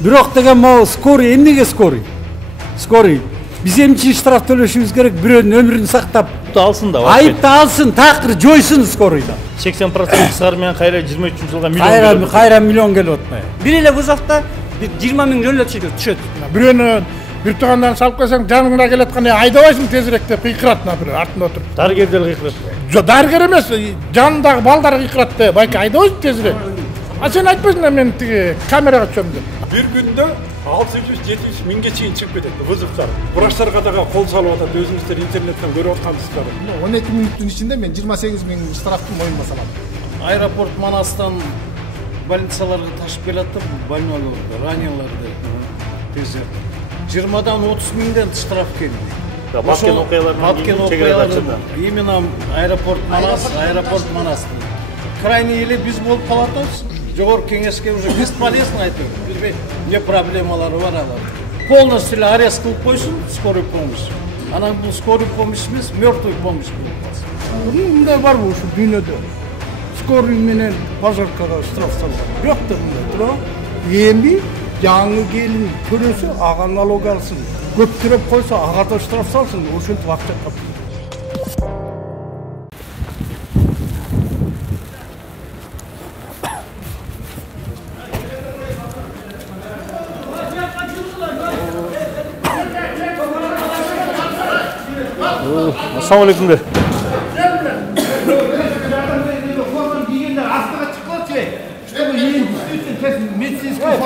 Бирок деген могу скорый эмнеге скорый? Скорый. Биз эмне штраф төлөшүбүз керек? Бирөөнүн өмүрүн сактап. Алсын да. Айыпты алсын, такыр жойсун скорыйда. 80% кысары менен кайра 23-жылга миллион. Кайра миллион келип атпайбы? Бир эле вызовдо 20 миң жөнөтүп түшөт. Бирөөнү бир туугандан салып койсоң, жаныңда келаткан айдабайсың тезирээк деп кыйкырат бир артында отуруп. Дарыгер деле кыйкырат. Жок, дарыгер эмес, жанындагы балдар кыйкырат деп, байке айдабайсың тезирээк. А сен айтпайсың мен тиги камерага түшөм деп. Bir günde 600-700 mingге чейин чыгып кетет вызовдар. Врачтарга дагы кол салып атат, өзүңүздөр интернеттен көрүп аткансыздар. 12 мүнөттүн ичинде мен 28 миң штрафты моюнга салам. Аэропорт Манастан больницаларга ташып келатып, больнойлорду, раненыйларды тезеп. 20-дан 30 миңден штраф келди. Баткен окуяларынан именно аэропорт Манас. Крайний эле биз болуп калатабыз. Жогорку кеңешке уже бесполезно айтып. Бизге не проблемалары бар алар. Полностью арест кылып койсун скорый помощь. Анан бул скорый помощь эмес, мертвый помощь болуп калсын. Мындай барбы ушу дүйнөдө? Скорый менен пожаркага штраф салган. Жок да мындай тура. Эми жаңы келин көрөсө ага налог алсын. Көптүрөп койсо ага да штраф салсын. Ошентип акча тапсын. Assalamualaikum de.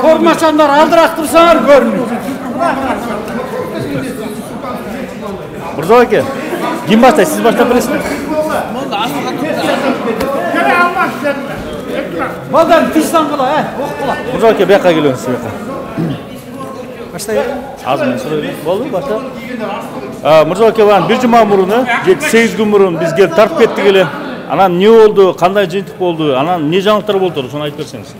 Формачандар алдыраак турсаңар көрүнүп. Мырза аке, ким баштайт? Сиз баштап бересизби? Балдан тиштан кыла, окула. Мырза аке, бияка келиңиз, бияка. Баштайбы? Азыр мен сурайбын. Болду, башта. Мырза аке, бир жума мурун, 8 күн мурун биз келип тартып кеттик эле. Анан эмне болду? Кандай жыйынтык болду? Анан эмне жаңылыктар болду? Ошону айтып берсеңиз.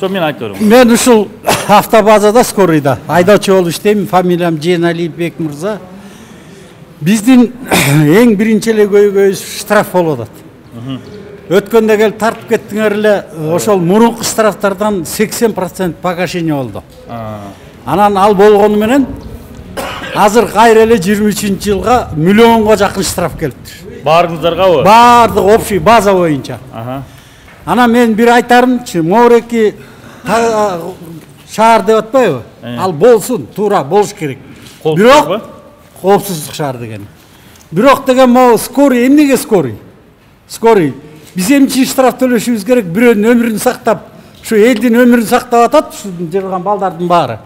Мен айтып берем. Мен ушул автобазада скорыйда айдоочу болуп иштейм. Фамилиям Жээналиев мырза. Биздин эң биринчи эле көйгөйүбүз штраф болуп атат. Өткөндө келип тартып кеттиңер эле, ошол мурунку штрафтардан 80% погашение болду. Анан ал болгону менен азыр кайра эле 23-жылга миллионго жакын штраф келиптир. Баарыңыздаргабы? Баардык общий база боюнча. Анан мен бир айтарымчы, Моореки шаар деп атпайбы? Ал болсун, туура болуш керек. Бирок коопсуздук шаар деген. Бирок деген могу скорый эмнеге скорый? Скорый. Биз эмне штраф төлөшүбүз керек? Бирөөнүн өмүрүн сактап, ушу элдин өмүрүн сактап атат, ушу жырган балдардын баары.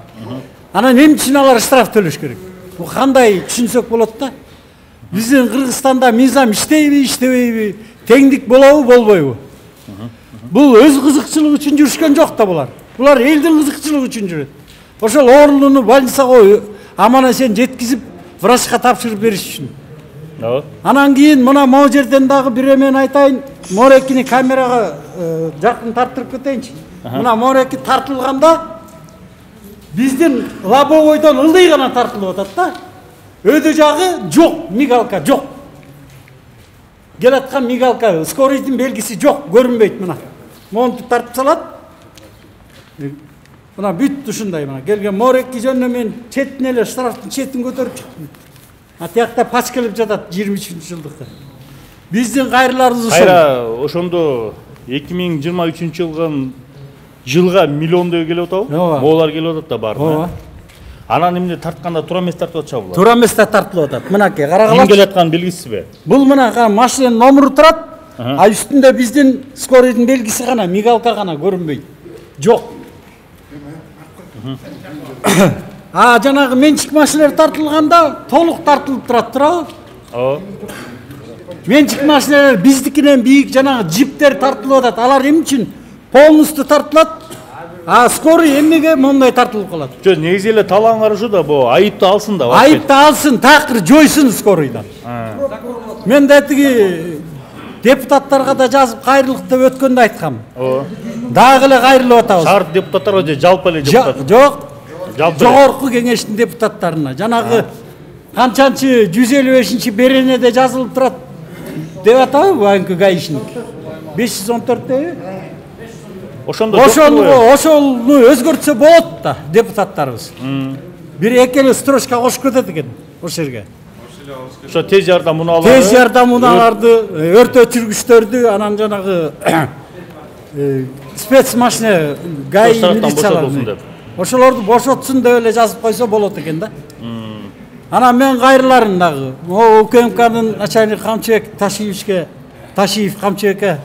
Анан эмне үчүн алар штраф төлөш керек? Бул кандай түшүнсөк болот да? Биздин Кыргызстанда мыйзам иштейби, иштебейби, теңдик болобу, болбойбу? Бул өз кызыкчылыгы үчүн жүрүшкөн жок да булар. Булар элдин кызыкчылыгы үчүн жүрөт. Ошол оорулууну больницага аман-эсен жеткизип, врачка тапшырып бериш үчүн. Анан кийин мына могу жерден дагы бир эмен айтайын. Моорекини камерага жакын тарттырып кетейинчи. Мына Моореки тартылганда биздин лобовойдон ылдый гана тартылып атат да. Өйдө жагы жок, мигалка жок. Келаткан мигалка, скорыйдын белгиси жок, көрүнбөйт мына. Монтуп тартып салат. Мына бүт ушундай мына. Келген Моореки жөнүнө мен четтин эле штрафтын четін көтөрүп чыктым. Атиякта пачкалып жатат 23-жылдыкта. Биздин кайрыларыбыз ошол. Кайра ошондо 2023-жылга миллиондой келип атабы? Моолар келип атат да баары. Анан эмне тартканда туура эмес тартып атышабы булар? Туура эмес тартылып атат. Мынакей карагалар. Ким келаткан белгисизби? Бул мына машинанын номеру турат. А үстүндө биздин скорыйдын белгиси гана, мигалка гана көрүнбөйт. Жок. Жанагы менчик машиналар тартылганда толук тартылып турат, туурабы? Менчик машиналар биздикинен бийик жанагы джиптер тартылып атат. Алар эмне үчүн полностью тартылат? Скорый эмнеге мондай тартылып калат? Жок, негизи эле талаңар ушу да, бу айыпты алсын да. Айыпты алсын, такыр жойсун скорыйдан. Мен да тиги депутаттарга да жазып кайрылык деп өткөндө айткам. Дагы эле кайрылып атабыз. Шаар депутаттарга же жалпы эле депутат? Жок. Жогорку кеңештин депутаттарына. Жанагы канчанчы 155-беренеде жазылып турат деп атабы байынкы гаишник. 514-те ошону өзгөртсө болот да депутаттарыбыз. Бир экеле строчка кошуп кетет экен ошол жерге. Ошо тез жардам унааларды. Тез жардам унааларды, өрт өчүргүчтөрдү, анан жанагы спецмашина, ГАИ милицияларды. Ошолорду бошотсун деп эле жазып койсо болот экен да. Анан мен кайрыларын дагы. УКМКнын начальник Камчыбек Ташиев Камчыбекке.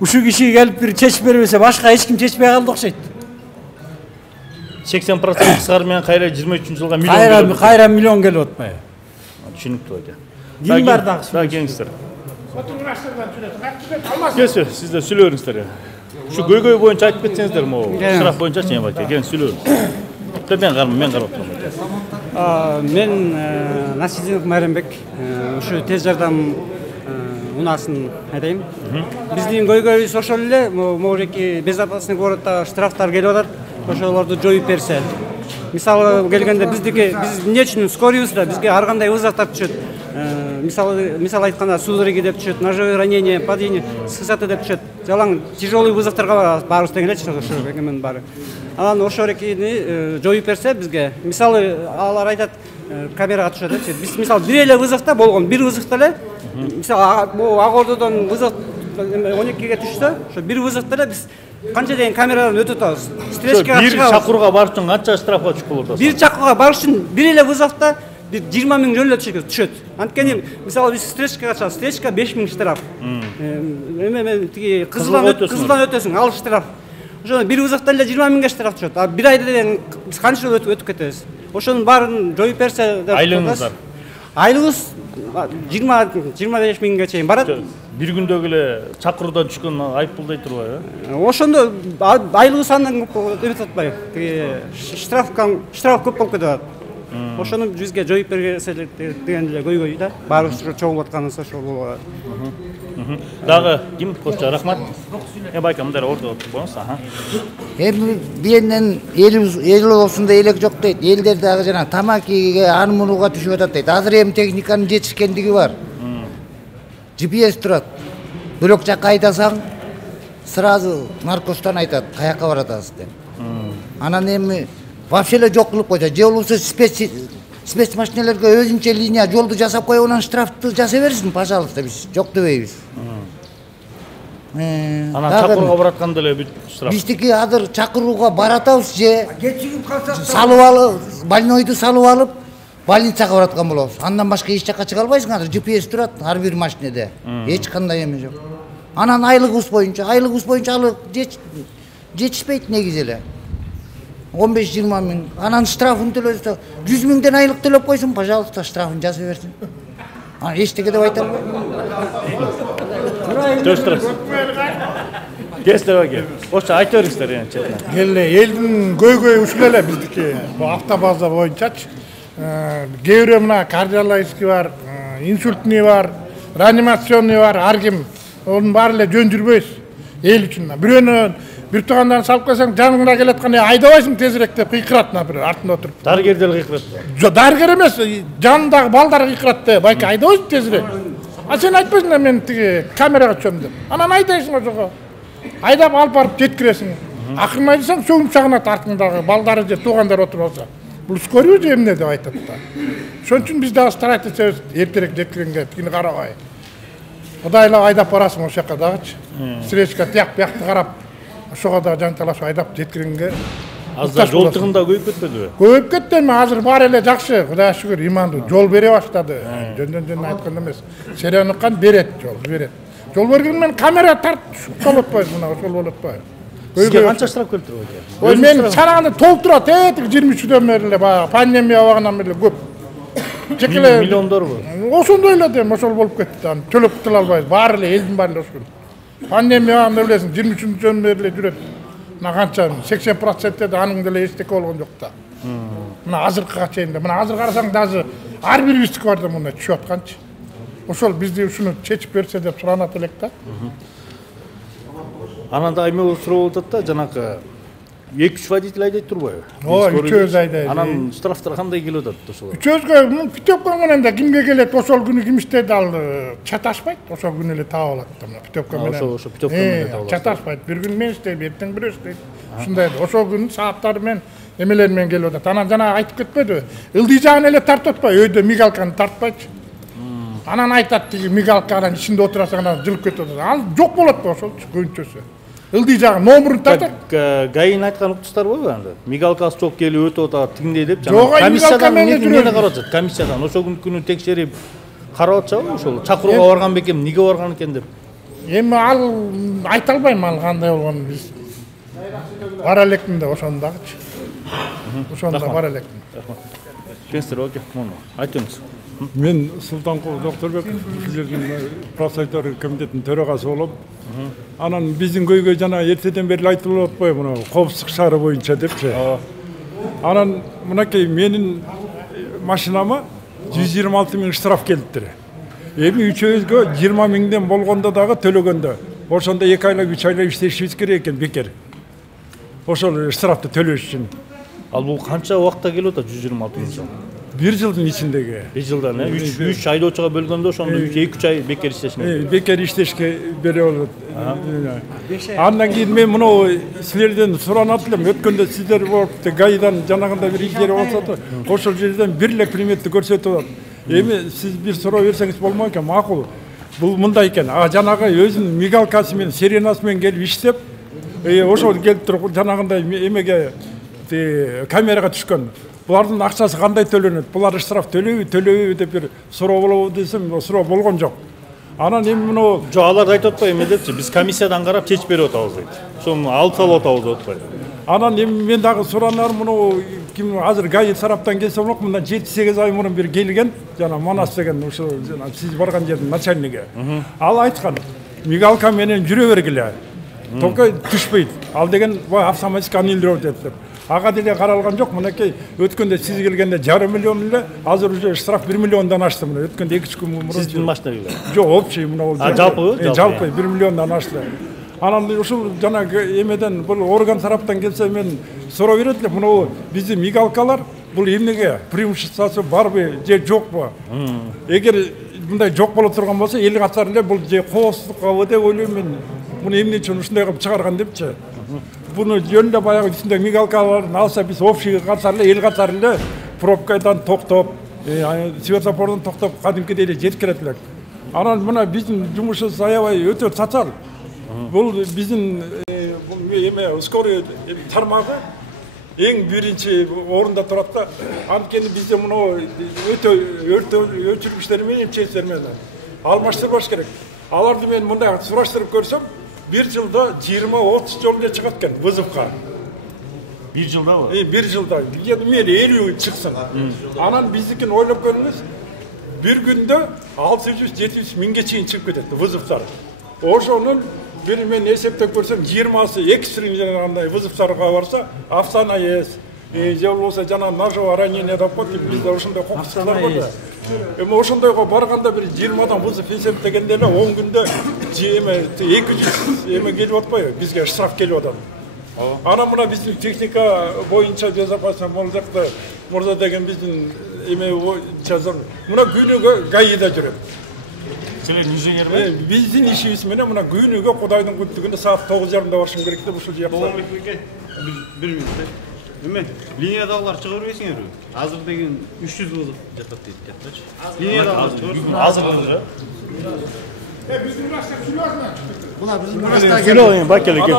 Ушул киши келип бир чечип бербесе, башка эч ким чечпей калды окшойт. 80% кыскар менен кайра 23-жылга миллион. Кайра миллион келип атпайбы? Түшүнүктүү экен. Ким бар дагы? Дагы кеңиштер. Келсе, сиздер сүйлөңүздөр. Şu көйгөй боюнча айтып кетсеңиздер, могу штраф боюнча чейин байке, келин сүйлөңүз. Мен карап турам. Мен Насидинов Майрамбек, ушу тез жардам унасын айтайын. Биздин көйгөйүбүз ошол эле, могу жерки безопасный городто штрафтар келип атат. Ошолорду жоюп берсе. Мисалы келгенде биз эмне үчүн скорыйбызда бизге ар кандай вызовдор түшөт. Мисалы айтканда судороги деп түшөт, ножевое ранение, падение, ссыты деп түшөт. Жалаң тяжелый вызовторго барыбыз деген элечи ошо экенин баары. Анан ошол эркини жоюп берсе бизге, мисалы алар айтат, камерага түшөт. Биз мисалы бир эле вызовто болгон, бир вызовто эле, мисалы бул ак ордодон вызов 12ге түшсө, ошо бир вызовто эле биз канча деген камерадан өтүп атабыз. Стречкага чыгабыз. Бир чакырууга барып үчүн канча штрафка түшүп болот атасыз? Бир чакырууга барып үчүн бир эле вызовто 20 000 жөн эле түшөт. Анткени мисалы биз стречкага чыгабыз, стречка 5 000 штраф. Эме тиги кызылдан өтөсүң, ал штраф. Ошону бир вызовто эле 20 000ге штраф түшөт. А бир айда деген биз канча өтүп кетебиз. Ошонун баарын жоюп берсе деп айлыгыңыздар. Айлыгыбыз 20-25 000ге чейин барат. Бир күндөгү эле чакыруудан түшкөн айыппул турбайбы? Ошондо айлыгы сандан көп эметип атпайбы? Тиги штраф көп болуп кетип атат. Ошону бизге жоюп берсе деген эле көйгөй да. Баарыбыз чогулуп атканыбыз ошол болот. Дагы ким кошчу? Рахмат. Байка мындай ортого отуруп коюңуз. Эми биенден эл болсун да элек жок дейт. Элдер дагы жана тамакиге анмунууга түшүп атат дейт. Азыр эми техниканын жетишкендиги бар. GPS турат. Бирок жакка айдасаң, сразу наркостан айтат, каяка баратасыз деп. Анан эми вообще эле жок кылып койсо, же болбосо спецмашиналерге өзүнчө линия жолду жасап коюп, анан штрафты жасай берсин, пожалуйста, биз жок дебейбиз. Анан чакырууга баратканда эле бүт штраф. Биздики азыр чакырууга баратабыз же салып алып, больнойду салып алып, больницага бараткан болобуз. Андан башка эч жакка чыга албайсың, азыр GPS турат ар бир машинеде. Эч кандай эме жок. Анан айлыгыбыз боюнча алы жетишпейт негизи эле. 15-20 000. Анан штрафын төлөсө 100 000ден айлык төлөп койсун, пожалуйста, штрафын жасай берсин. Анан эчтеке деп айта албайм. Кестер аке. Ошо айта бериңиздер эми четинен. Элдин көйгөйү ушул эле биздики. Бул автобаза боюнчачы. Кээ бирөө мына кардиологический бар, инсультный бар, реанимационный бар, ар ким онун баары эле жөн жүрбөйбүз. Эл үчүн. Бирөөнү бир туугандарын салып койсоң, жаныңда келатканда айдабайсың тезирээк деп кыйкырат, например, артында отуруп. Дарыгер деле кыйкырат. Жок, дарыгер эмес, жанындагы балдар кыйкырат деп, байке айдабайсың тезирээк. А сен айтпайсың да мен тиги камерага түшөм деп. Анан айдайсың ошого. Айдап алып барып жеткиресиң. Акырын айдасаң, сөңүмчагына артыңдагы балдары же туугандар отуруп алса. Бул скорый же эмне деп айтат да. Ошон үчүн биз дагы старать этебиз, эртерээк жеткиргенге тигини карабай. Кудайлап айдап барасың ошол жака дагычы. Встречка тияк биякты карап, ошого да жанталашып айдап жеткиргенге. Азыр жол тыгында көйүп кетпедиби? Көйүп кетти эми, азыр баары эле жакшы, Кудайга шүгүр, имандуу жол бере баштады. Жөндөн айтканда эмес. Серияныккан берет, жол берет. Жол берген менен камера тартып болот атпайбы, мына ошол болот атпайбы? Сизге канча штраф келтирип атат? Ой, мен санаганда толтурат, 23-дөн бери эле баягы пандемия убагынан бери көп. Чекеле миллиондорбу? Ошондой эле дем, ошол болуп кетти. Аны төлөп кутула албайбыз. Баары эле элдин баары эле ошол. Пандемия убагында билесиң, 23-дөн бери эле жүрөт. Мына канча 80% анын деле эчтеке болгон жок да. Мына азыркыга чейин да. Мына азыр карасаң даже ар бирибиздики бар да мына түшүп атканчы. Ошол бизди ушуну чечип берсе деп суранат элек да. Анан да эме суроо болуп атат да, жанакы 2-3 водитель айдайт турбайбы? Ооба, үчөөбүз айдайбыз. Анан штрафтар кандай келип атат ошолор? Үчөөбүзгө путевка менен да кимге келет, ошол күнү ким иштеди ал чаташпайт, ошол күнү эле таап алат да путевка менен. Ошо путевка менен таап алат. Чаташпайт. Бир күн мен иштейм, эртең бирөө иштейт. Ушундай. Ошол күнү сааттары менен эмелер менен келип атат. Анан жана айтып кетпедиби? Ылдый жагын эле тартып атпайбы? Өйдө мигалканы тартпайчы. Анан айтат тиги мигалканын ичинде отурасаң анан жылып кетип атат. Ал жок болот да ошолчу көйүнчөсү. Ылдый жагы номерун тартат. Гайын айткан уктуштар болбу анда? Мигалкасы жок келип өтүп атат, тиңдей деп Жок, комиссиядан мигалка менен эмне карап атат? Комиссиядан ошол күнү текшерип карап атышабы ошол? Чакырууга барган бекем, эмнеге барган экен деп. Эми ал айта албайм ал кандай болгонун биз. Бара электим да ошону дагычы. Ошону да бара электим. Кеңестер оке, муну айтыңыз. Мен Султанкул Докторбек, силердин профсоюздар комитетинин төрагасы болуп, анан биздин көйгөй жана эртеден бери айтылып атпайбы, мына коопсуздук шаары боюнча депчи. Анан мынакей менин машинама 126 миң штраф келиптир. Эми үчөөбүзгө 20 миңден болгондо дагы төлөгөндө. Ошондо 2 айлап 3 айлап иштешибиз керек экен бекер. Ошол штрафты төлөш үчүн. Ал бул канча убакытта келип атат 126 миң сом? 1 жылдын ичиндеги. 1 жылдан, 3 айдоочуга бөлгөндө ошондо 2-3 ай бекер иштешин. Бекер иштешке бере болот. Андан кийин мен муну силерден суранат элем. Өткөндө сиздер болуп гайдан жанагында бир иш болсо да, ошол жерден бир эле приметти көрсөтүп атат. Эми сиз бир суроо берсеңиз болмок экен, макул. Бул мындай экен. Жанагы өзүнүн мигалкасы менен, сиренасы менен келип иштеп, ошол келип туруп жанагындай эмеге камерага түшкөн. Булардын акчасы кандай төлөнөт? Булар штраф төлөбү деп бир суроо болобу десем, суроо болгон жок. Анан эми муну жок, алар айтып атпайбы эме депчи, биз комиссиядан карап чечип берип атабыз дейт. Ошону алып салып атабыз деп атпайбы. Анан эми мен дагы суранарым муну ким азыр ГАИ тараптан келсе болот, мындан 7-8 ай мурун бир келген, жана Манас деген ошо сиз барган жердин начальниги. Ал айткан, мигалка менен жүрө бергиле. Только түшпөйт. Ал деген автоматически аннулировать деп. Ага деле каралган жок. Мынакей өткөндө сиз келгенде 5,5 миллион эле, азыр уже штраф 1 миллиондон ашты. Мына өткөндө 2-3 күн мурун. Сиздин машинаңызга? Жок, общий мына ол. Жалпы? Жалпы 1 миллиондон ашты. Анан ушул жана эмеден бул орган тараптан келсе мен суроо берет элем. Мына биздин мигалкалар бул эмнеге преимуществосы барбы же жокпу? Эгер мындай жок боло турган болсо, эл катары эле бул же коопсуздукка деп ойлойм мен. Муну эмне үчүн ушундай кылып чыгарган депчи. Буну жөнүндө баягы үстүндө мигалкаларын алса биз общий катары эле, эл катары эле пробкадан токтоп, светофордон токтоп кадимкидей эле жетип келет элек. Анан мына биздин жумушубуз аябай өтө татаал. Бул биздин эме скорый тармагы эң биринчи орунда турат да. Анткени бизде муну өтө өчүргүчтөр менен чечтер менен алмаштырбаш керек. Аларды мен мындай сураштырып көрсөм, 1 жылда 20-30 жол эле чыгат экен вызовка. 1 жылдабы? 1 жылда. Мен 50 чыксын. Анан биздикин ойлоп көрүңүз, бир күндө 600-700 миңге чейин чыгып кетет вызовтар. Ошонун бир мен эсептеп көрсөм, 20сы экстренный вызовтарга барса, автонаезд, же болбосо жана ножевое ранение деп коет, бизде ошондой коопсуздуктар бар. Эми ошондойго барганда бир 20 вызов эсептегенде эле 10 күндө 200 эме келип атпайбы? Бизге штраф келип атат. Анан мына биздин техника боюнча безопасность болжакта мурда деген биздин эме жазар. Мына күнүгө ГАИда жүрөт. Силер инженерби? Биздин ишибиз менен мына күнүгө Кудайдын күндүгүндө саат 9:30 барышым керек деп ушул жакта. Бир мүнөт. Эме линиядагылар чыга бербейсиңерби? Азыр деген 300 болуп жатат дейт жатачы. Линиядагылар чыга. Азыр. Биздин башка сүйлөсүн. Була биздин башка Сүйлөйүн, бакелеке.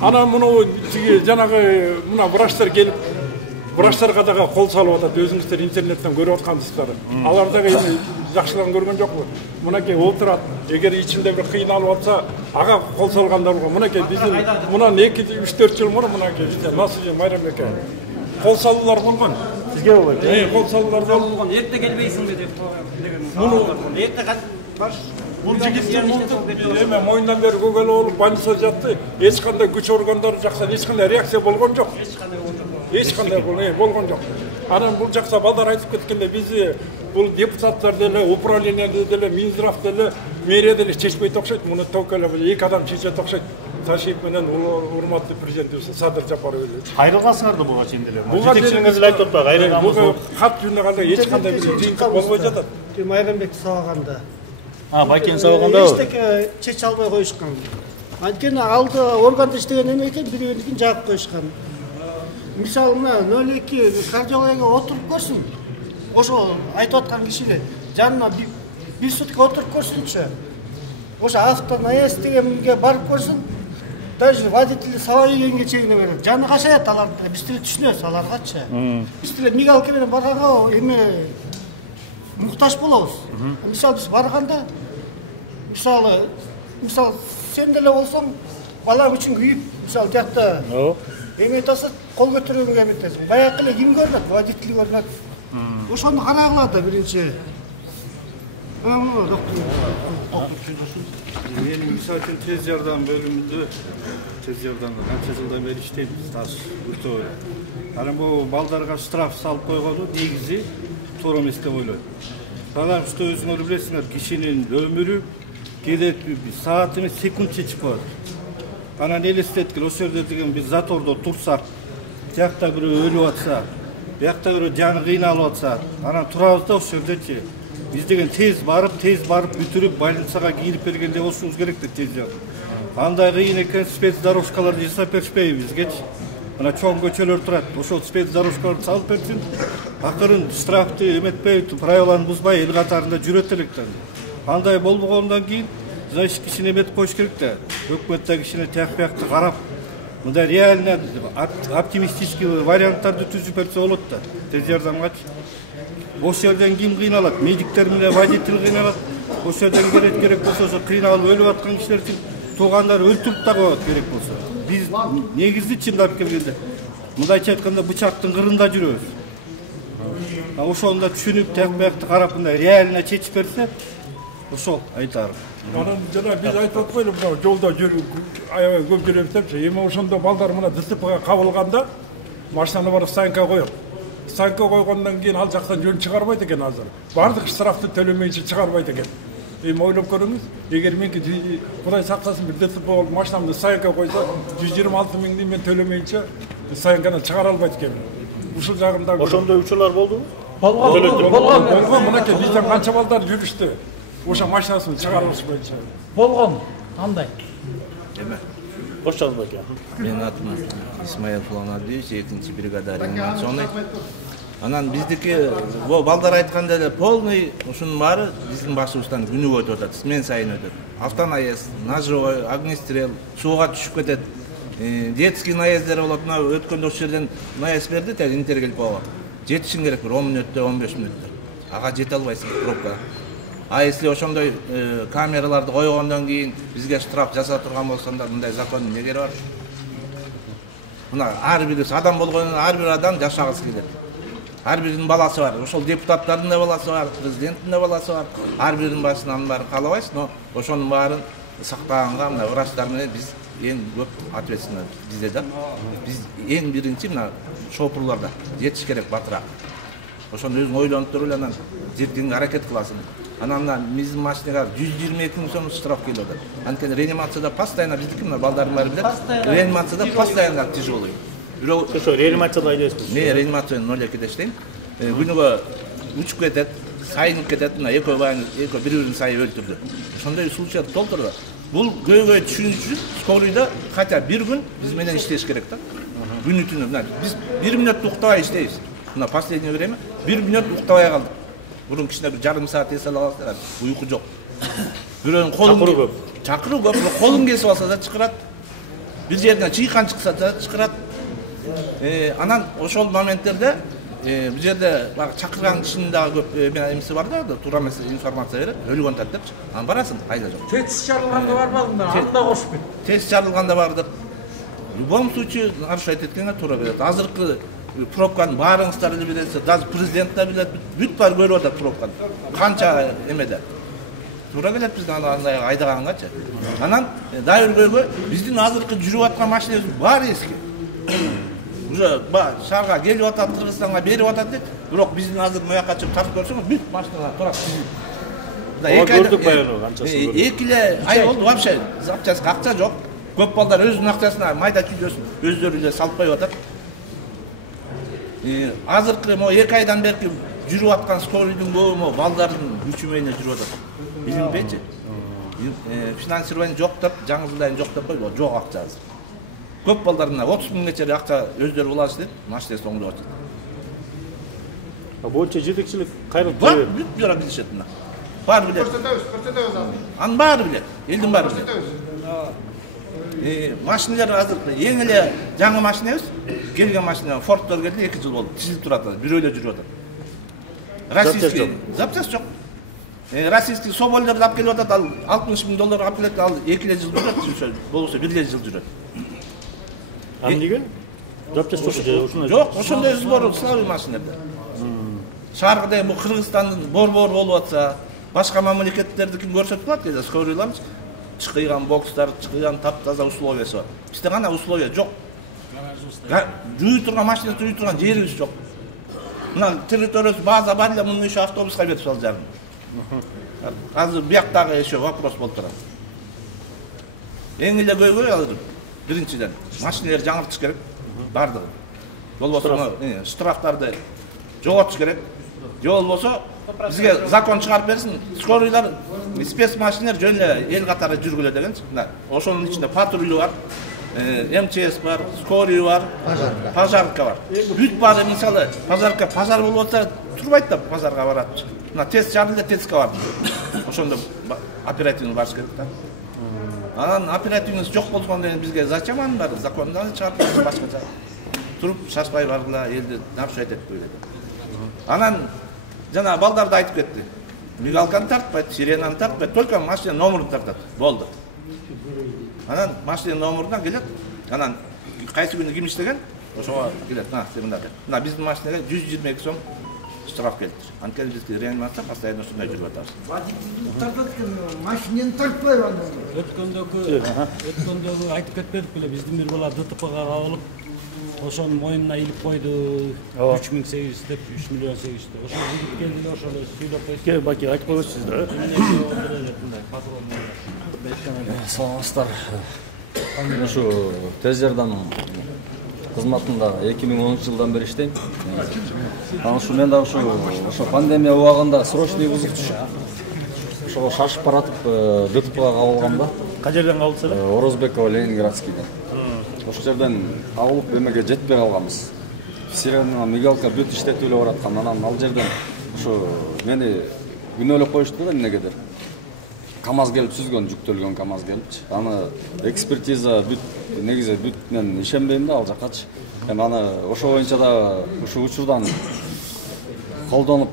Анан муну тиги жанагы мына врачтар келип, врачтарга дагы кол салып атат. Өзүңүздөр интернеттен көрүп аткансыздар. Алар дагы эми жакшылыгын көргөн жокпу? Мынакей олтурат. Эгер ичинде бир кыйналып атса, ага кол салгандар болгон. Мынакей биздин мунан 2-3-4 жыл мурун мынакей Насыржан Майрамбек кол салуулар болгон. Сизге болбойт. Кол салуулар болгон. Эрте келбейсиңби деп деген. Муну эрте баш. Бул жигиттин эме моюндан бери көгөлө болуп больницада жатты. Эч кандай күч органдары жаксан эч кандай реакция болгон жок. Эч кандай болгон жок. Анан бул жакта балдар айтып кеткенде биз бул депутаттар деле, управление деле, Минздрав деле, мэрия деле чечпейт окшойт. Муну только эле 2 адам чечет окшойт. Ташиев менен урматтуу президентибиз Садыр Жапарович. Кайрылгансыңар да буга чейин деле. Жетекчилиңиз эле айтып атпайбы, кайрылганбыз. Буга кат жөнүндө эч кандай бир жыйынтык болбой жатат. Майрамбекти сабаганда. Байкени сабаганда. Эчтеке чече албай коюшкан. Анткени алды органда иштеген эме экен, бири-бирин жаап коюшкан. Мисалы мына 02 кардиологияга отуруп көрсүн. Ошо айтып аткан кишилер жанына bir sutка отуруп көрсүнчү. Ошо автонаезд дегенге барып көрсүн. Даже водитель сабак ийгенге чейин берет. Жаны кашаят алар. Биз деле түшүнөбүз аларгачы. Биз деле мигалка менен барганга эме муктаж болобуз. Мисалы биз барганда мисалы сен деле болсоң балаң үчүн күйүп, мисалы жакта эме айтасың, кол көтөргөнгө эметесиң. Баягы эле ким көрүнөт? Водитель көрүнөт. Ошону карагыла да биринчи. Менин мисалы үчүн тез жардам бөлүмүндө тез жардамда канча жылдан бери иштейбиз, таш өтө. Анан бул балдарга штраф салып койгону негизи туура эмес деп ойлойм. Балам что өзүңөр билесиңер, кишинин өмүрү келет саат эмес секунд чечип коет. Анан элестеткиле, ошол жерде деген биз затордо турсак, жакта бирөө өлүп атса, биякта бирөө жаны кыйналып атса, анан турабыз да ошол жердечи. Биз деген тез барып бүтүрүп больницага кийинип бергенде болушубуз керек да тез жардам. Андай кыйын экен, спецдорожкаларды жасап беришпейби бизгечи. Мына чоң көчөлөр турат, ошол спецдорожкаларды салып берсин. Акырын штрафты эметпей, правиланы бузбай эл катарында жүрөт элек да. Андай болбогондон кийин значит кишини эметип коюш керек да. Өкмөттө кишини тияк-биякты карап, мындай реально оптимистический варианттарды түзүп берсе болот да. Тез жардамгачы. Ошол жерден ким кыйналат? Медиктер менен водитель кыйналат. Ошол жерден керек болсо ошо кыйналып өлүп аткан кишилердин туугандары өлтүрүп да коет керек болсо. Биз негизи чындап келгенде мындайча айтканда бычактын кырында жүрөбүз. Ошону да түшүнүп, тияк-биякты карап мындай реально чечип берсе, ошол айтарым. Анан жана биз айтып аткойлу, мына жолдо аябай көп жүрөбүз депчи. Эми ошондо балдар мына ДТПга кабылганда машинаны барып станкка коет. Станкка койгондон кийин ал жактан жөн чыгарбайт экен азыр. Бардык штрафты төлөмөйүнчө чыгарбайт экен. Эми ойлоп көрүңүз, эгер меники Кудай сактасын бир ДТП болуп машинамды станкка койсо, 126 миңди мен төлөмөйүнчө станканы чыгара албайт экен. Ушул жагында ошондой учурлар болдубу? Болгон, мынакей бизден канча балдар жүрүштү. Ошо машинасын чыгарыш боюнча. Болгон, кандай? Эме. Кош жазбайт экен. Менин атым Исмаил Фуланадиевич, 2-чи бригада реанимационный. Анан биздики балдар айтканда эле полный ушунун баары биздин башыбыздан күнүгө өтүп атат, смен сайын өтөт. Автонаезд, ножевой, огнестрел, сууга түшүп кетет. Детский наездер болот, өткөндө ошол жерден наезд берди, тез интер келип калат. Жетишиң керек бир 10 мүнөттө, 15 мүнөттө. Ага жете албайсың пробка. А если ошондой камераларды койгондон кийин бизге штраф жасап турган болсоңдар, мындай закон эмне кереги бар? Мына ар бир адам болгондон ар бир адам жашагысы келет. Ар биринин баласы бар. Ошол депутаттардын да баласы бар, президенттин да баласы бар. Ар биринин башынан баарын каалабайсың, но ошонун баарын сактаганга мына врачтар менен биз эң көп ответственность бизде да. Биз эң биринчи мына шопурларда жетиш керек батыраак. Ошону өзүң ойлонуп туруп эле анан жеткенге аракет кыласың. Анан биздин машинага 122 миң сом штраф келип атат. Анткени реанимацияда постоянно биздики мына балдардын баары билет. Реанимацияда постоянно тяжелый. Ошо реанимацияда айдайсызбы? Мен реанимацияны 02-де иштейм. Күнүгө учуп кетет, сайынып кетет, мына экөө бири-бирин сайып өлтүрдү. Ошондой случайлар толтурду. Бул көйгөй түшүнүш үчүн скорыйда хотя бир күн биз менен иштеш керек да. Күнү түнү. Биз 1 мүнөт уктабай иштейбиз. Мына последнее время 1 мүнөт уктабай калдык. Бурун кичине бир жарым саат эс ала алсаңар, уйку жок. Бирөөнүн колун чакыруу көп, колун кесип алса да чакырат. Бир жерден чыйкан чыкса да чакырат. Анан ошол моменттерде бул жерде баягы чакырган кишинин дагы көп эмеси бар да, туура эмес информация берет, өлгөн атат депчи. Анан барасың, айла жок. Тест чарылганда барбадыңдар, анда кошуп кет. Тест чарылганда бардык. В любом случае, нарушать эткенге туура келет. Азыркы пробканы баарыңыздар эле билесиз, даже президент да билет, бүт баары көрүп атат пробканы. Канча эмеде. Туура келет биздин андай айдагангачы. Анан дайыр биздин азыркы жүрүп аткан машинабыз баары эски. Уже шаарга келип атат, Кыргызстанга берип атат дейт. Бирок биздин азыр мыякка чыгып тартып көрсөңүз, бүт машиналар турат. Көрдүк баягы канчасы. 2 ай болду вообще запчасть акча жок. Көп балдар өзүнүн акчасына майда чүйдөсүн өздөрү эле салып коюп атат. Азыркы mo 2 айдан берки жүрүп аткан скорыйдын көбү mo балдардын күчү менен жүрүп атат. Билинбейчи? Финансирование жок деп, жаңы жылдан жок деп койбо, жок акча азыр. Көп балдар мына 30 миңге чейин акча өздөрү булашып дейт, машинасы оңдоп атат. Боюнча жетекчилик кайрылып берет. Бүт жара билишет мына. Баары билет. Көрсөтөбүз азыр. Анын баары билет. Элдин баары билет. Машиналар азыр эң эле жаңы машинабыз, келген машина Фордтор келди 2 жыл болду. Тизилип турат, бирөө эле жүрүп атат. Российский запчасть жок. Российский Соболдорду алып келип атат, ал $60 миң алып келет, ал 2 жыл жүрөт, болбосо 1 жыл жүрөт. Ал эмнеге? Запчасть жок. Жок, ошондой сбор слабый машиналарда. Шааргыдай бул Кыргызстандын бор-бор болуп атса, башка мамлекеттердикин көрсөтүп атат, кезде скорыйларыбыз чыкыйган бокстар, чыкыйган таптаза условиясы бар. Бизде гана условия жок. Жүрүп турган машина жүрүп турган жерибиз жок. Мына территориясы база бар эле, муну еще автобуска берип сал жарым. Азыр бияктагы еще вопрос болуп турат. Эң эле көйгөй азыр биринчиден машиналар жаңыртыш керек, бардыгы. Болбосо штрафтарды жоготуш керек. Же болбосо бизге закон чыгарып берсин, скорыйлар, спецмашиналар жөн эле эл катары жүргүлө дегенчи. Мына ошонун ичинде патруль бар, МЧС бар, скорый бар, пожарка бар. Бүт баары мисалы пожарка пожар болуп атса турбайт да пожарга барат. Мына тез жардылда тезге бар. Ошондо оперативный барыш керек да. Анан оперативный жок болгондон кийин бизге зачем анын баары закондан чыгарып башкача. Туруп шашпай баргыла, элди нарушать этип койду. Анан жана балдарды айтып кетти. Мигалканы тартпайт, сиренаны тартпайт, только машина номерин тартат. Болду. Анан машина номеринен келет. Анан кайсы күнү ким иштеген? Ошого келет. Мына биздин машинага 122 сом штраф келди. Анткени бизге реанимация постоянно ушундай жүрүп атабыз. Тартат машинени тартпайбы анда. Өткөндөгү айтып кетпедик беле, биздин бир бала ДТПга кабылып, ошонун моюнуна илип койду. 3800 деп, 3 миллион 800 деп. Ошо жигит келди, ошол сүйлөп койду. Ке баки айтып койсуз да. Саламатсыздар. Ушу тез жардам кызматында 2010 жылдан бери иштейм. Анан ушу мен дагы ошо пандемия убагында срочный вызов түшүп, ошого шашып баратып ДТПга кабылгам да. Кай жерден кабылдыңыз эле? Орозбекова, Ленинградскийден. Ошол жерден кабылып эмеге жетпей калганбыз. Сирена, мигалка бүт иштетип эле бараткан. Анан ал жерден ошо мени күнөөлөп коюшту да эмнегедир. КамАЗ келип сүзгөн, жүктөлгөн КамАЗ келипчи. Аны экспертиза бүт негизи бүт мен ишенбейм да ал жакачы. Эми аны ошо боюнча да ушу учурдан колдонуп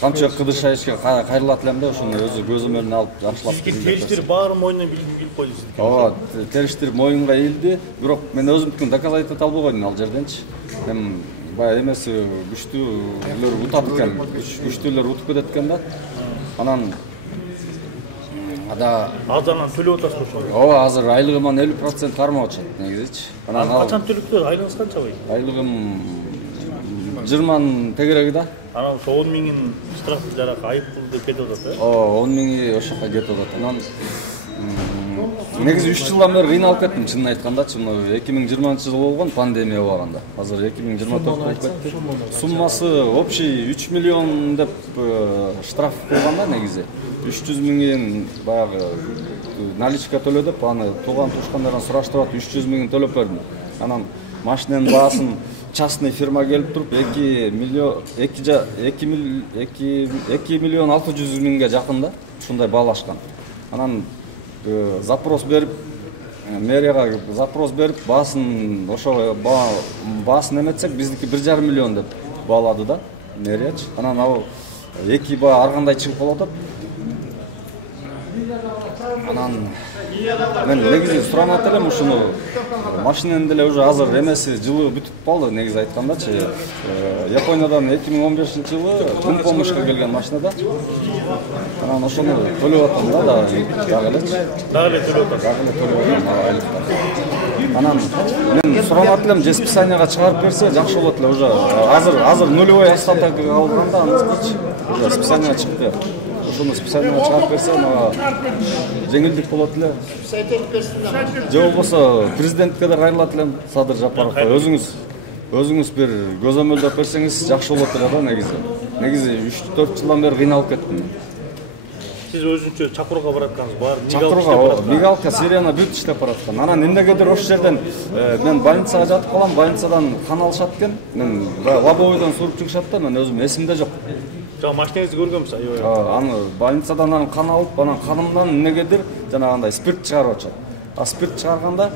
канча кыдырша ишке кайрылат элем да, ошону өзү көзөмөлүнө алып жакшылап. Териштир баары моюндан билип койду. Ооба, териштир моюнга ийилди, бирок мен өзүмдүкүн доказать эте албай койдум ал жерденчи. Эми баягы эмеси күчтүүлөр утат экен, күчтүүлөр утуп кетет экен да. Анан азырдан төлөп атасыз ошону. Ооба, азыр айлыгыман 50% кармап атышат негизичи. Анан качан төлөктү? Айлыгыңыз канча бай? Айлыгым 20 тегереги да. Анан 10 миңин штраф жарак айып пул деп кетип атат да. Ооба, 10 миңи ошо жака кетип атат. Анан негизи 3 жылдан бери кыйналып кеттим, чынын айткандачы. 2020 жыл болгон пандемия убагында. Азыр 2024 болуп кетти. Суммасы общий 3 миллион деп штраф койгон да негизи. 300 миңин баягы наличка төлө деп, аны тууган тушкандардан сураштырып, 300 миңин төлөп бердим. Анан машинанын баасын частный фирма келип туруп 2 миллион 600 миңге жакын да, ушундай баалашкан. Анан запрос берип, мэрияга запрос берип, баасын ошо баасын эметсек, биздики 1,5 миллион деп баалады да мэриячы. Анан ал 2 баа ар кандай чыгып калып атат. Анан мен негизи суранат элем ушуну машинанын деле уже азыр эмеси жылы бүтүп калды негизи айткандачы. Япониядан 2015 жылы кум помощка келген машинада. Анан ошону төлөп атам да дагы элечи. Дагы эле төлөп атасыз. Дагы эле төлөп атам айлыктар. Анан мен суранат элем, же списанияга чыгарып берсе жакшы болот эле уже. Азыр нулевой остатокко калганда анысы уже списания чыкты. ошону специально чыгарып берсе мага жеңилдик болот эле. Же болбосо президентке да кайрылат элем, Садыр Жапаровго. Өзүңүз бир көзөмөлдөп берсеңиз жакшы болот эле да негизи. Негизи 3-4 жылдан бери кыйналып кеттим. Сиз өзүнчө чакырууга бараткансыз, баары мигалка Сирияна бүт иштеп бараткан. Анан эмнегедир ошол жерден мен больницага жатып калам, больницадан кан алышат экен. Мен лобовойдон суруп чыгышат да, мен өзүм эсимде жок. Жана машинаңызды көргөнбүз, аябай. Аны больницадан кан алып, анан канымдан эмнегедир жанагындай спирт чыгарып атышат. А спирт чыгарганда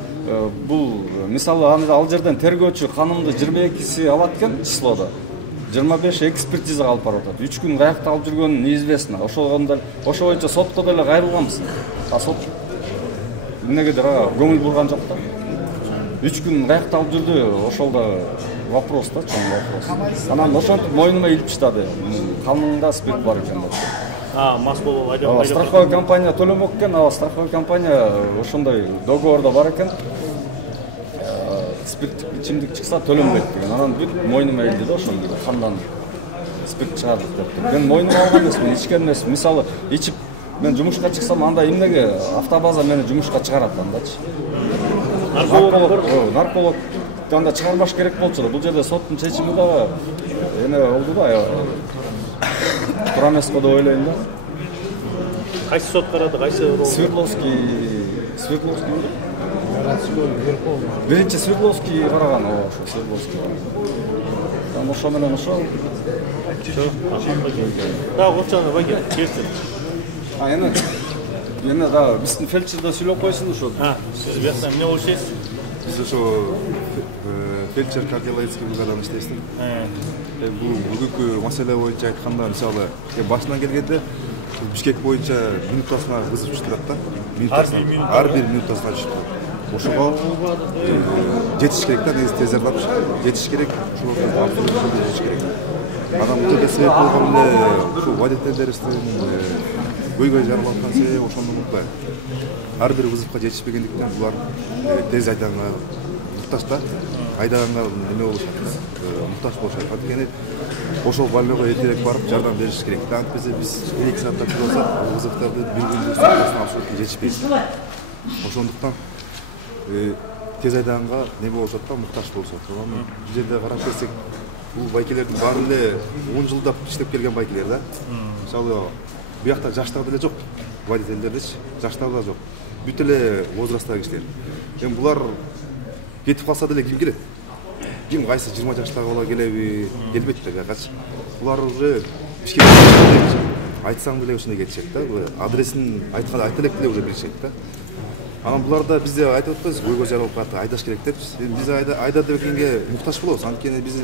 бул мисалы ал жерден тергөөчү канымды 22си алат экен числодо. 25 экспертиза алып барып атат. 3 күн каякта алып жүргөнү неизвестно. Ошо боюнча сотко деле кайрылганбыз. А сот эмнегедир көңүл бурган жок да. 3 күн каякта алып жүрдү, ошол да вопрос да, чоң вопрос. Анан ошентип мойнума илип таштады. Канымда спирт бар экен деп. Мас болуп айдап. Страховой компания төлөмөк экен, страховой компания ошондой договордо бар экен. Спирт içimдик чыкса төлөнбөйт деген. Анан бүт мойнума элди да ошол кандан спирт чыгардык деп. Мен мойнума алган эмесмин, ичкен эмесмин. Мисалы, ичип мен жумушка чыксам, анда эмнеге автобаза мени жумушка чыгарат андачы. Нарколог анда чыгарбаш керек болчу да. Бул жерде соттун чечими дагы эне болду да. Туура эмес го деп ойлойм да. Кайсы сот карады, кайсы Свердловский Биринчи Свердловский караган, ошо Свердловский. Там ошо менен ошол. Да, Орчаны баге, келсин. Эне да биздин фельдшерде сүйлөп койсун ошо. Сиз бияктан эмне болуш ийсиз? Биз ошо фельдшер кардиологический бригадада иштейсиң. Бул бүгүнкү маселе боюнча айтканда, мисалы, башынан келгенде Бишкек боюнча минутасына вызов чыгат да. Ар бир минутасына чыгат. Ошого жетиш керек да, негизи тез жардам жетиш керек. Ошого жетиш керек. Анан бул жерде себеп болгон эле ушу водительдерибиздин көйгөй жарып аткан себеби ошону унутпай. Ар бир вызовко жетишпегендиктен булар тез айдаганга муктаж да. Айдаганга эме болушат да, муктаж болушат. Анткени ошол больныйга эртерээк барып жардам бериш керек. Антпесе биз 2 саатта турсак, вызовдарды бир күндүн саатына алышып жетишпейт. Ошондуктан тез айдаганга неме болушат да, муктаж болушат. Бул жерде карап көрсөк, бул байкелердин баары эле 10 жылдап иштеп келген байкелер да. Мисалы, буякта жаштар деле жок, водительдердичи, жаштар да жок. Бүт эле возрасттагы кишилер. Эми булар кетип калса деле ким келет? Ким кайсы 20 жаштагы бала келеби, келбейт да бuyakачы. Булар уже Бишкек айтсаң деле ошондой кетишет да. Адресин айта элек деле уже билишет да. Анан буларда бизде айтып атпайбыз, көйгөй жаралып калат, айдаш керек депчи. Биз айда дегенге муктаж болобуз. Анткени биз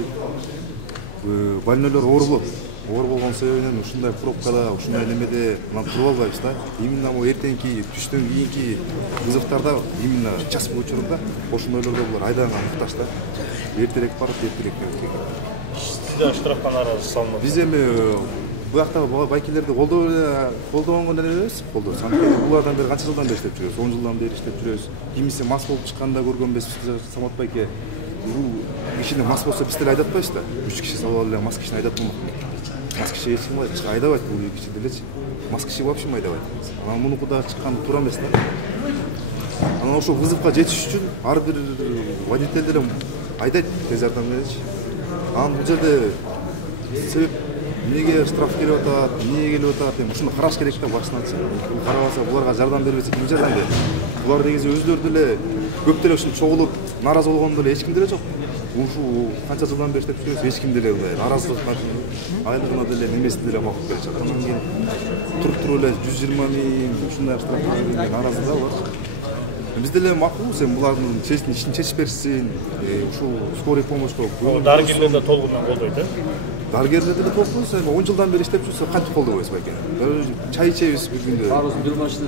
больнойлор оор болот. Оор болгон себебинен ушундай пробкада, ушундай немеде туруп албайбыз да. Именно могу эртеңки, түштөн кийинки вызовдордо, именно час учурунда ошондойлордо булар айдаганга муктаж да. Эртерээк барып, эртерээк келет. Сизде штрафтан арыз салынат. Биз эми буяктагы байкелерди колдогонго деле эмес, колдойбуз. Анткени булардан бери канча жылдан бери иштеп жүрөбүз? 10 жылдан бери иштеп жүрөбүз. Кимиси мас болуп чыкканда көргөнбүз, Самат байке. Бул кишини мас болсо биз деле айдатпайбыз да. 3 киши салып эле мас кишини айдатмак. Мас киши эч ким айдабайт, бул киши делечи. Мас киши вообще айдабайт. Анан мунуку да чыккан туура эмес да. Анан ошо вызовко жетиш үчүн ар бир водитель деле айдайт, тез жардам беречи. Анан бул жерде себеп эмнеге штраф келип атат, эмнеге келип атат, ушуну караш керек да башынан. Карабаса буларга жардам бербесе ким жардам берет? Булар негизи өздөрү деле көп деле ушун чогулуп нааразы болгон деле эч ким деле жок. Ушу канча жылдан бери иштеп жүрөбүз, эч ким деле нааразылык айлыгына деле немесин деле макулуп берип жатат. Анан кийин туруп эле 120 миң ушундай штраф берүүгө нааразы да булар. Биз деле макулбуз, эми булардын ишин чечип берсин, ушул скорый помощько. Дарыгерлер да толугунан колдойт, э? Дарыгерлер деле толугунан, 10 жылдан бери иштеп жүрсө кантип колдобойбуз байке? Чай ичебиз бир күндө.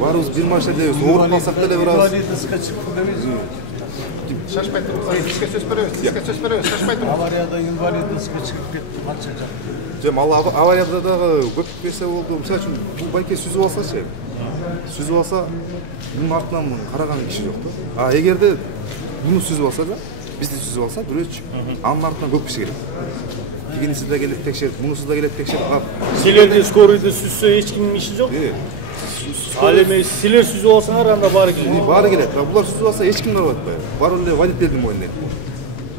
Баарыбыз бир машина жейбиз, ооруп калсак деле барабыз. Шашпай туруңуз, бизге сөз беребиз, шашпай туруңуз. Аварияда инвалидовская чыгып кетти, канча жак. Жем ал аварияда дагы көп нерсе болду. Мисалы үчүн бул байке сүзүп алсачы. Сүзүп алса, bunun артынан караган киши жок да. А эгерде буну сүзүп алса да, бизди сүзүп алса, бирөөчү, анын артынан көп киши келет. тигинisi да келип текшерип, мунусу да келип текшерип калып. Силерди скорыйды сүзсө эч кимдин иши жок. Ал эми силер сүзүп алсаңар анда баары келет. Баары келет. Булар сүзүп алса эч ким барбайт. Баары эле водительдин мойнунда.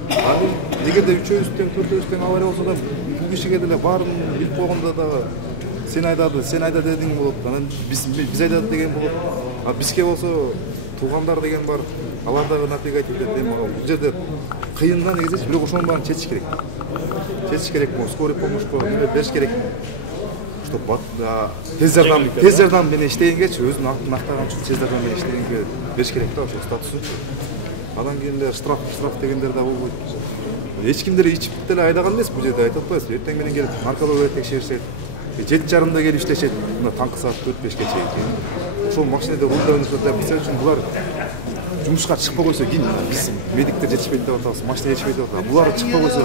Ал эгерде үчөөбүздөн, төртөөбүздөн авария болсо да бул кишиге деле баарын билип койгондо да сен айда дедиң болот. Анан биз айдадык деген болот. А бизге болсо туугандар деген бар. Алар дагы напрягать этет. Бул жерде кыйындан негизи бирок ошонун баарын чечиш керек. Чечиш керек, скорый помощько бериш керек. Что тез жардам менен иштегенгечи өзүнүн атын мактаган үчүн тез жардам менен иштегенге бериш керек да ошо статусу. Андан кийин эле штраф дегендер да болбойт. Эч кимдер ичип деле айдаган эмес бул жерде айтып атпайбызбы? Эртең менен келип наркология текшеришет. 7:30 келип иштешет. Мына таңкы саат 4-5 чейин. Ошол машинада рулда өнүп жатат. Мисалы үчүн булар жумушка чыкпай койсо кийин биз медиктер жетишпейт деп атабыз, машина жетишпейт деп атабыз. Булар чыкпай койсо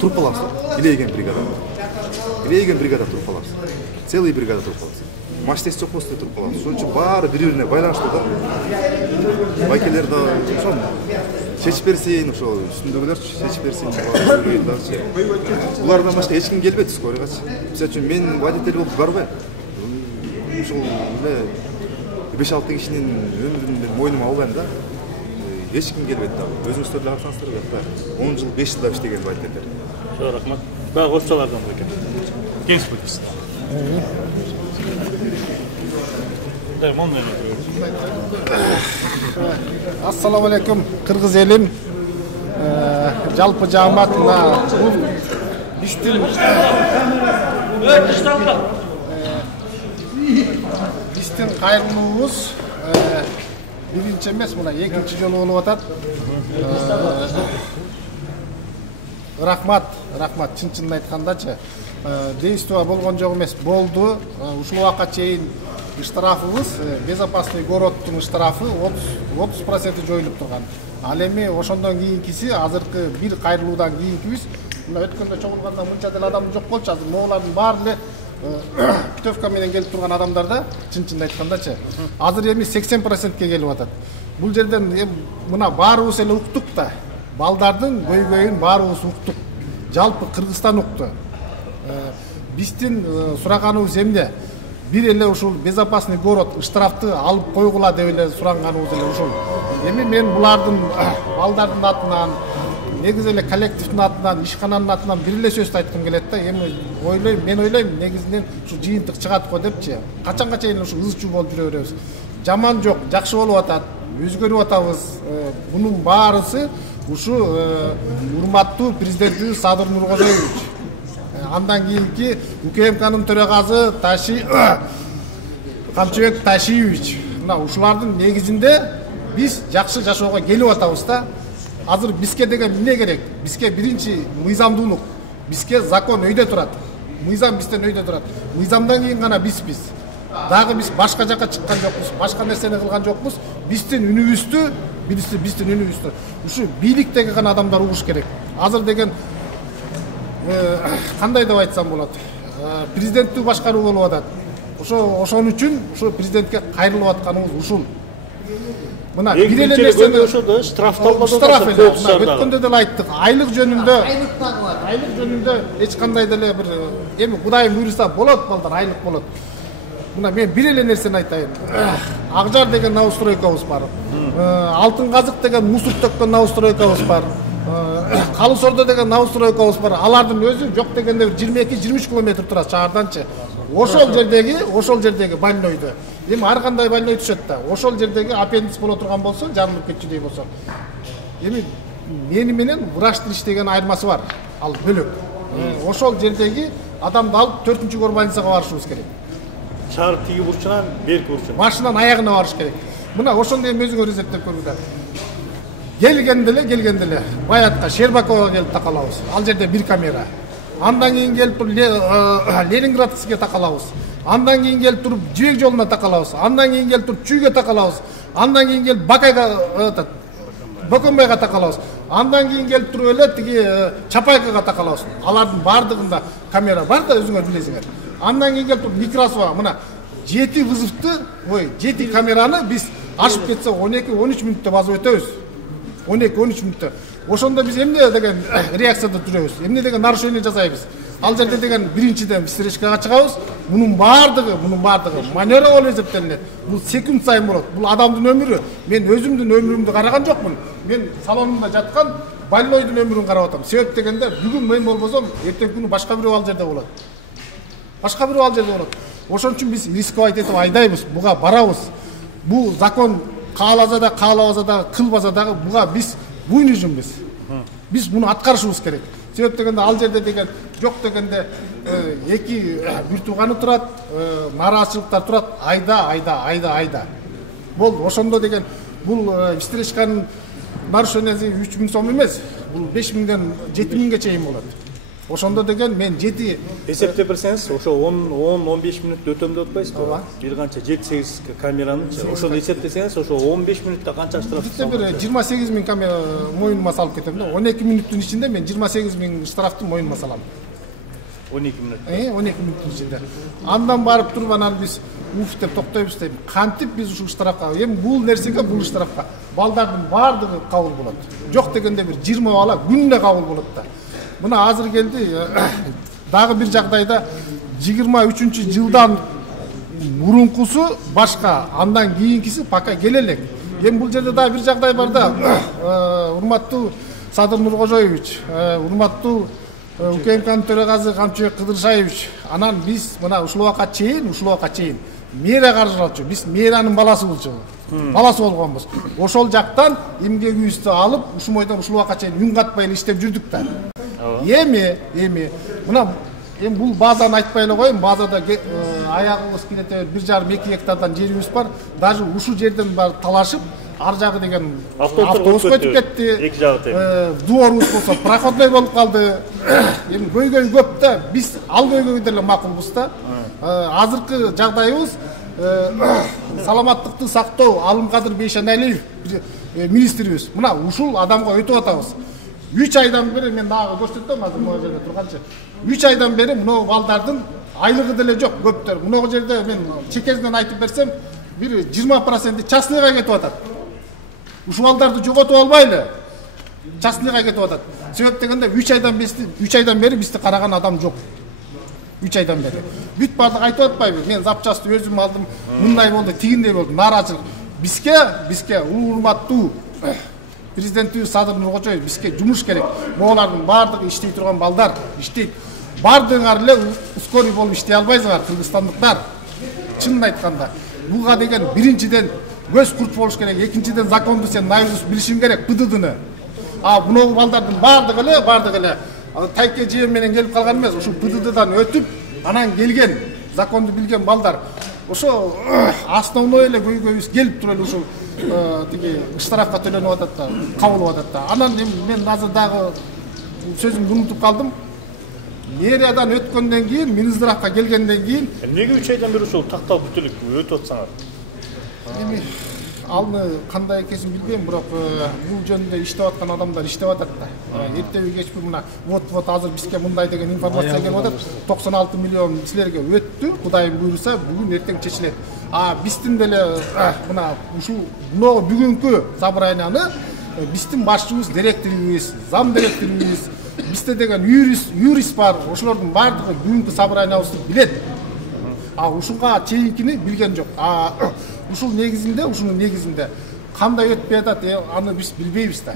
туруп калабыз. Илейген бригада туруп калабыз. Целый бригада туруп калабыз. Машинасы жок болсо туруп калабыз. Ошон үчүн баары бири-бирине байланыштуу да. Байкелер да ошо чечип берсин, ошо үстүндөгүлөр чечип берсин. Булардан башка эч ким келбейт скорыйгачы. Мисалы үчүн мен водитель болуп барбайм. Ушул эле 5-6 кишинин өмүрүн мойнума албайм да. Эч ким келбейт да. Өзүңүздөр деле карасаңыздар, 10 жыл, 5 жылда иштеген водителдер. Жок, рахмат. Дагы кошчолордон экен. Кеңеш бересиз. Ассаламу алейкум, кыргыз элим. Жалпы жаамат мына биздин кайрылуубуз биринчи эмес, мына экинчи жолу болуп атат. Рахмат, чын-чынын айткандачы. Действо болгон жок эмес, болду. Ушул убакка чейин штрафыбыз, безопасный городдун штрафы 30% жоюлуп турган. Ал эми ошондон кийинкиси, азыркы бир кайрылуудан кийинкибиз, мына өткөндө чогулганда мынча деле адам жок болчу, азыр могулардын баары эле путевка менен келип турган адамдар да, чын-чынын айткандачы. Азыр эми 80%ке келип атат. Бул жерден мына баарыбыз эле уктук да. Балдардын көйгөйүн баарыбыз уктук. Жалпы Кыргызстан укту. Биздин сураганыбыз эмне? Бир эле ушул безопасный город штрафты алып койгула деп эле суранганыбыз эле ушул. Эми мен булардын балдардын атынан, негизи эле коллективдин атынан, ишкананын атынан бир эле сөздү айткым келет да. Эми мен ойлойм, негизинен ушу жыйынтык чыгат го депчи. Качанга чейин ушу ыз-чуу болуп жүрө беребиз. Жаман жок, жакшы болуп атат, өзгөрүп атабыз. Бунун баарысы ушу урматтуу президентибиз Садыр Нуркожоевич. Андан кийинки УКМКнын төрагасы Камчыбек Ташиевич. Мына ушулардын негизинде биз жакшы жашоого келип атабыз да. Азыр бизге деген эмне керек? Бизге биринчи мыйзамдуулук. Бизге закон өйдө турат. Мыйзам бизден өйдө турат. Мыйзамдан кийин гана биз. Дагы биз башка жакка чыккан жокпуз, башка нерсени кылган жокпуз. Биздин үнүбүздү, биздин үнүбүздү. Ушу бийликтеги гана адамдар угуш керек. Азыр деген кандай деп айтсам болот? Президенттүү башкаруу болуп атат. Ошон үчүн ушу президентке кайрылып атканыбыз ушул. Мына бир эле нерсени ошодо штрафталбады. Өткөндө деле айттык. Айлык жөнүндө эч кандай деле бир эми Кудайым буйруса болот балдар, айлык болот. Мына мен бир эле нерсени айтайын. Акжар деген новостройкабыз бар. Алтын казык деген мусор төккөн новостройкабыз бар. Калысордо деген новостройкабыз бар. Алардын өзү жок дегенде 22-23 километр турат шаарданчы. Ошол жердеги больнойду. Эми ар кандай больной түшөт да. Ошол жердеги аппендис боло турган болсо, жарылып кетчүдөй болсо. Эми мени менен врачтын иштеген айырмасы бар. Ал бөлөк. Ошол жердеги адамды алып 4-кор больницага барышыбыз керек. Шаар тиги бурчунан берки бурчуна. Башынан аягына барыш керек. Мына ошондой эми өзүңөр эсептеп көрүңүздөр. Келген деле Баятка, Щербакова келип такалабыз. Ал жерде бир камера. Андан кийин келип туруп Ленинградскиге такалабыз. Андан кийин келип туруп Жибек жолуна такалабыз. Андан кийин келип туруп Чүйгө такалабыз. Андан кийин келип Бөкөнбайга такалабыз. Андан кийин келип туруп эле тиги Чапайкага такалабыз. Алардын баардыгында камера бар да, өзүңөр билесиңер. Андан кийин келип туруп Некрасова, мына 7 вызовты, 7 камераны биз ашып кетсе 12-13 мүнөттө базып өтөбүз. 12-13 мүнөттө. Ошондо биз эмне деген реакцияда жүрөбүз, эмне деген нарушение жасайбыз. Ал жерде деген биринчиден встречкага чыгабыз. Мунун баардыгы манера болуп эсептелинет. Бул секунд сайын болот. Бул адамдын өмүрү. Мен өзүмдүн өмүрүмдү караган жокмун. Мен салонумда жаткан больнойдун өмүрүн карап атам. Себеп дегенде бүгүн мен болбосом, эртең күнү башка бирөө ал жерде болот. Башка бирөө ал жерде болот. Ошон үчүн биз рисковать этип айдайбыз, буга барабыз. Бул закон кааласа да, каалабаса да, кылбаса дагы буга биз буйнужунбуз. Биз муну аткарышыбыз керек. Себеп дегенде ал жерде деген жок дегенде эки бир тууганы турат, нааразычылыктар турат, айда. Бул ошондо деген бул встречканын нарушениясы 3000 сом эмес, бул 5000ден 7000ге чейин болот. Ошондо деген мен 7 эсептеп берсеңиз, ошо 10-15 мүнөттө өтөм деп атпайсызбы? Бир канча 7-8 камераны, ошону эсептесеңиз, ошо 15 мүнөттө канча штраф? Бизде бир 28000 камера моюнума салып кетем да. 12 мүнөттүн ичинде мен 28000 штрафты моюнума салам. 12 мүнөт. 12 мүнөттүн ичинде. Андан барып туруп анан биз уф деп токтойбуз дейм. Кантип биз ушул штрафка, эми бул нерсеге бул штрафка балдардын баардыгы кабыл болот. Жок дегенде бир 20 бала күнүнө кабыл болот да. Мына азыр келди, дагы бир жагдайда 23-жылдан мурункусу башка, андан кийинкиси пока келе элек. Эми бул жерде дагы бир жагдай бар да. Урматтуу Садыр Нуркожоевич, урматтуу УКМКнын төрагасы Камчыбек Кыдыршаевич, анан биз мына ушул убакка чейин мэра каржылачу, биз мэранын баласыбыз. Баласы болгонбуз. Ошол жактан эмгегибизди алып, ушул бойдон ушул убакка чейин үн катпай эле иштеп жүрдүк да. Эми мына бул базаны айтпай эле коеюн, базада аягыбыз кирете 1,5-2 гектардан жерибиз бар. Даже ушул жерден бар талашып, ар жагы деген автобус өтүп кетти. Эки жагы тең. Дуорубуз болсо проходной болуп калды. Эми көйгөй көп да, биз ал көйгөйдө эле макулбуз да. Азыркы жагдайыбыз саламаттыкты сактоо Алымкадыр Бейшеналиев министрибиз. Мына ушул адамга өтүп атабыз. 3 айдан бери мен дагы көрсөтөм азыр могу жерде турганчы. 3 айдан бери мына балдардын айлыгы деле жок көптөр. Мына жерде мен чекезден айтып берсем, бир 20% частныйга кетип атат. Ушул балдарды жоготуп албайлы. Частныйга кетип атат. Себеп дегенде 3 айдан бери бизди караган адам жок. 3 айдан бери. Бүт бардык айтып атпайбы? Мен запчасты өзүм алдым, мындай болду, тигиндей болду, нааразычылык. Бизге урматтуу президентибиз Садыр Нуркожоев бизге жумуш керек. Булардын бардыгы иштей турган балдар иштейт. Бардыгыңар эле ускорый болуп иштей албайсыңар, кыргызстандыктар. Чынын айтканда, буга деген биринчиден көз курт болуш керек, экинчиден законду сен наизусть билишиң керек, ПДДны. Мына балдардын бардыгы эле тайке жер менен келип калган эмес, ушул ПДДдан өтүп, анан келген, законду билген балдар. Ошо основной эле көйгөйүбүз келип туруп эле ушул тиги штрафка төлөнүп атат да, кабылып атат да. Анан мен азыр дагы сөзүмдү унутуп калдым. Мэриядан өткөндөн кийин, Минздравка келгенден кийин, эмнеге 3 айдан бери ушул такталып бүтүлүк өтүп атсаңар? Эми аны кандай экенин билбейм, бирок бул жөнүндө иштеп аткан адамдар иштеп атат да. Эртеби кечпи мына вот азыр бизге мындай деген информация келип атат. 96 миллион силерге өттү, Кудайым буйруса, бүгүн эртең чечилет. Биздин деле мына ушул бүгүнкү собранияны биздин башчыбыз, директорубуз, зам директорубуз, бизде деген юрист бар, ошолордун баардыгы бүгүнкү собраниябызды билет. Ушуга чейинкини билген жок. Ушунун негизинде кандай өтпөй атат, аны биз билбейбиз да.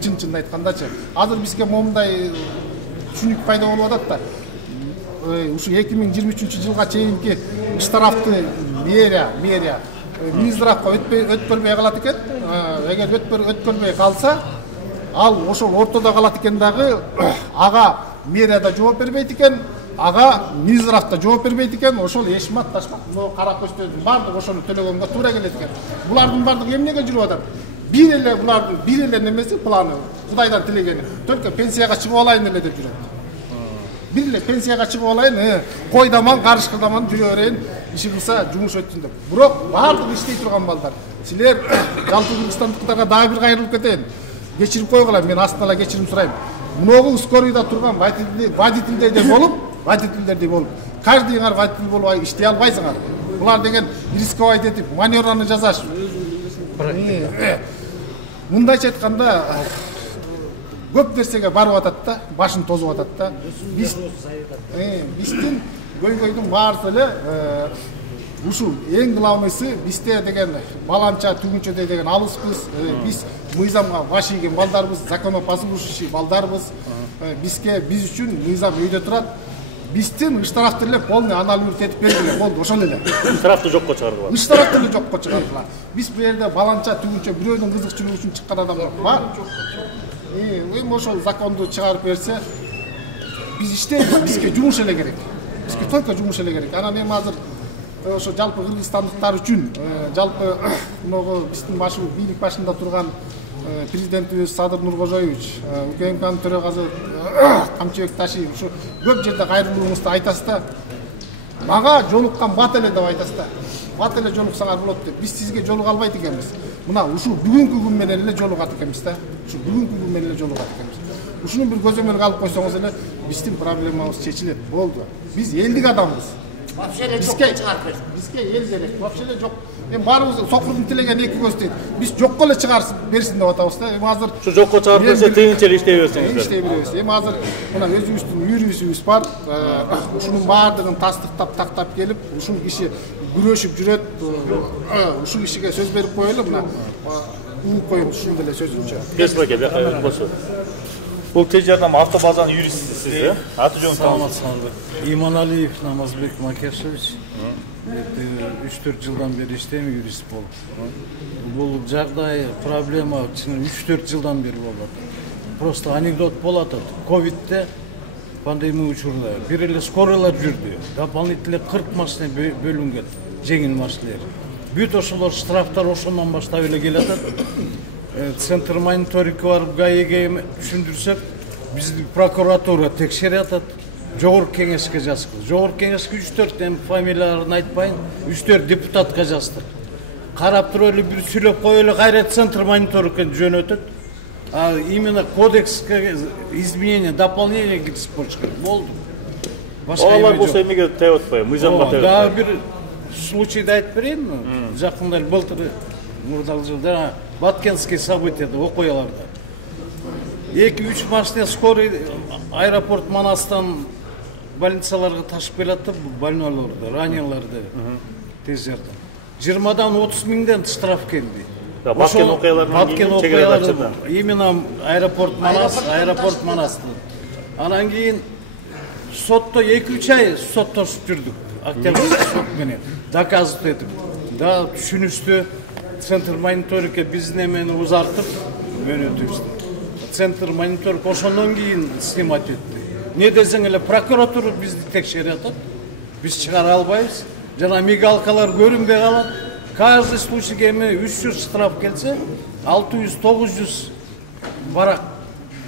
Чын айткандачы, азыр бизге момундай түшүнүк пайда болуп атат да. Ушу 2023-жылга чейинки штрафты мэрия Минздравка өткөрбөй калат экен. Эгер өткөрбөй калса, ал ошол ортодо калат экен дагы, ага мэрияда жооп бербейт экен. Ага Минздравда жооп бербейт экен, ошол эшмат ташмат, мына кара көчтөрдүн баардыгы ошону төлөгөнгө туура келет экен. Булардын баардыгы эмнеге жүрүп атат? Бир эле немеси планы, Кудайдан тилегени, только пенсияга чыгып алайын эле деп жүрөт. Бир эле пенсияга чыгып алайын, койдаман, карышкырдаман жүрө берейин, иши кылса жумуш өттүн деп. Бирок баардыгы иштей турган балдар. Силер жалпы кыргызстандыктарга дагы бир кайрылып кетейин. Кечирип койгула, мен астына эле кечирим сурайм. Муногу ускорыйда турган водительдердей болуп, каждыйыңар водитель болуп иштей албайсыңар. Булар деген рисковать этип, маневраны жасаш, мындайча айтканда көп нерсеге барып атат да, башын тозуп атат да. Биздин көйгөйдүн баарысы эле ушул эң главныйсы бизде деген баланча түгүнчөдөй деген алыспыз. Биз мыйзамга баш ийген балдарбыз, законопослушный балдарбыз. Биз үчүн мыйзам өйдө турат. Биздин ыштарафты эле полный анализ этип бергиле болду, ошол эле. Ыштарафты жокко чыгардылар. Ыштарафты эле жокко чыгардылар. Биз бу жерде баланча түгүнчө бирөөнүн кызыкчылыгы үчүн чыккан адамдар бар. Эми ошол законду чыгарып берсе, биз иштейбиз, бизге жумуш эле керек. Бизге только жумуш эле керек. Анан эми азыр ошо жалпы кыргызстандыктар үчүн жалпы могу биздин бийлик башында турган президентибиз Садыр Нуркожоевич, УКМКнын төрагасы Камчыбек Ташиев ушу көп жерде кайрылууңузду айтасыз да. Мага жолуккан бат эле деп айтасыз да. Бат эле жолуксаңар болот деп. Биз сизге жолуга албайт экенбиз. Мына ушул бүгүнкү күн менен эле жолугат экенбиз да. Ушул бүгүнкү күн менен эле жолугат экенбиз. Ушуну бир көзөмөлгө алып койсоңуз эле биздин проблемабыз чечилет. Болду. Биз элдик адамбыз. Вообще эле жокко чыгарып берсин. Бизге эл керек. Вообще эле жок. Эми баарыбыз сокурдун тилеген эки көз дейт. Биз жокко эле чыгарып берсин деп атабыз да. Эми азыр ушу жокко чыгарып берсе тегинче эле иштей берсеңиздер. Иштей беребиз. Эми азыр мына өзүбүздүн юристибиз бар. Ушунун баардыгын тастыктап тактап келип, ушул киши күрөшүп жүрөт. Ушул кишиге сөз берип коелу мына. Угуп коюп ушул деле сөзүнчө. Кесбеке бияка болсо. Бул тез жардам автобазанын юристисиз, э? Аты жөнүн Саламатсызбы. Иманалиев Намазбек Макешевич. 3-4 жылдан бери иштейм юрист болуп. Бул жагдай, проблема 3-4 жылдан бери болот. Просто анекдот болот. Ковидте пандемия учурда бир эле скорыйлар жүрдү. Дополнительно 40 машина бөлүнгөн, жеңил машиналар. Бүт ошолор штрафтар ошондон баштап эле келатат. Центр мониторинги барып ГАИге түшүндүрсөк, бизди прокуратура текшерип атат. Жогорку кеңешке жаздык. Жогорку кеңешке 3-4 эми фамилияларын айтпайын, 3-4 депутатка жаздык. Карап туруп эле бир сүйлөп коелу, кайра центр мониторингке жөнөтөт. А именно кодекске изменение, дополнение киргизип коюш керек. Болду. Алар болсо эмнеге тееп атпайбы? Мыйзамга тееп. Дагы бир случайды айтып берейин. Жакында былтыр мурдагы жылда Баткенский событияда, окуяларда 2-3 машина скорый аэропорт Манастан больницаларга ташып келатты, больнойлорду, раненыйларды тез жардам. 20-дан 30 миңден штраф келди. Баткен окуяларынан именно аэропорт Манас. Анан кийин сотто 2-3 ай соттошуп жүрдүк. Октябрьский сот менен доказывать этип. Да түшүнүштү. Центр мониторинга биздин эмени узартып жөнөтүбүз. Центр мониторинг ошондон кийин снимать этти. Не десең эле прокуратура бизди текшерип атат. Биз чыгара албайбыз. Жана мигалкалар көрүнбөй калат. Каждый случайга эми 300 штраф келсе, 600-900 барак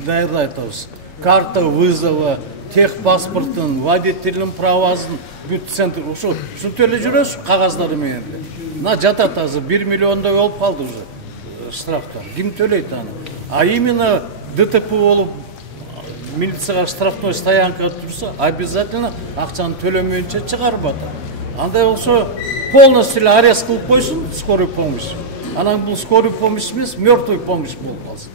даярдай атабыз. Карта вызова, техпаспортун, водительдин правасын бүт центр ушинтип эле жүрөсүз кагаздары менен. Мына жатат азыр 1 миллиондой болуп калды уже штрафтар. Ким төлөйт аны? А именно ДТП болуп милицияга штрафной стоянка турса, обязательно акчаны төлөмөйүнчө чыгарып атат. Андай болсо полностью эле арест кылып койсун скорый помощь. Анан бул скорый помощь эмес, мертвый помощь болуп калсын.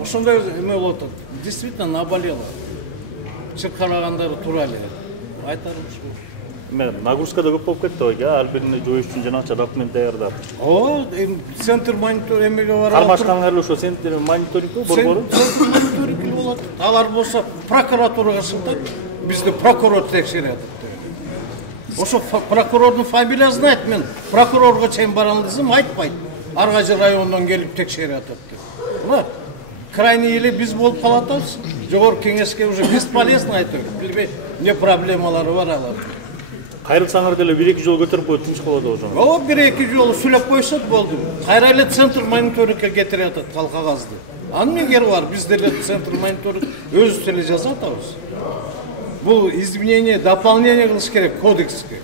Ошондой эме болот. Действительно наболело. Чыккалагандары туура эле. Айтарым ушул. Мен нагрузкада көп болуп кетти ой, ал биrini жоюш үчүн жанагыча документ даярдап. Центр мониторинг эмеге барып. Кармашкаңар ошо центр мониторинг борбору. Мониторинг болот. Алар болсо прокуратурага шылтат, бизди прокурор текшерип атат. Ошо прокурордун фамилиясын айт, мен прокурорго чейин барам десем айтпайт. Аргажы райондон келип текшерип атат деп. Мына крайний эле биз болуп калатабыз. Жогорку кеңешке уже бесполезно айтып, билбей эмне проблемалары бар алар. Кайрылсаңар деле 1-2 жол көтөрүп коюп тынч болот ошо. 1-2 жолу сүйлөп койсот болду. Кайра эле центр мониторингке кетирип атат кал кагазды. Анын меңгери бар, биз деле центр мониторинг өзүбүз деле жазып атабыз. Бул изменение, дополнение кылыш керек кодекске.